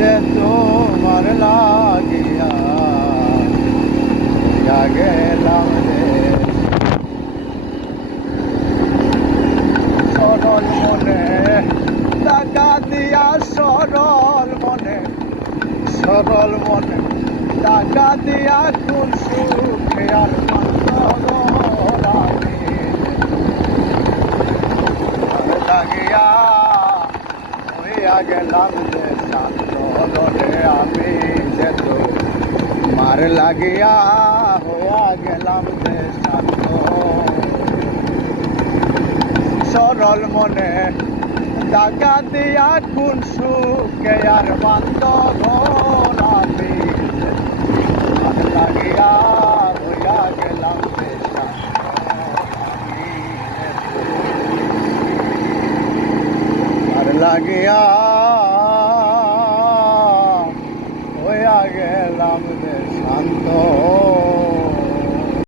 যে তোমার লাগিয়া গেলাম রে সরল মনে টাকা দিয়া সরল মনে টাকা দিয়া কোন সুখে আর লাগিয়া হইয়া গেলাম যে সান্তরে আমি যে তোমার লাগিয়া হইয়া গেলাম যে শান্ত সরল মনে টাকা দিয়া কোন সুখে আর বান্ধব আমি লাগিয়া হইয়া গেলাম যে আর লাগিয়া হইয়া গেলাম যে শান্ত।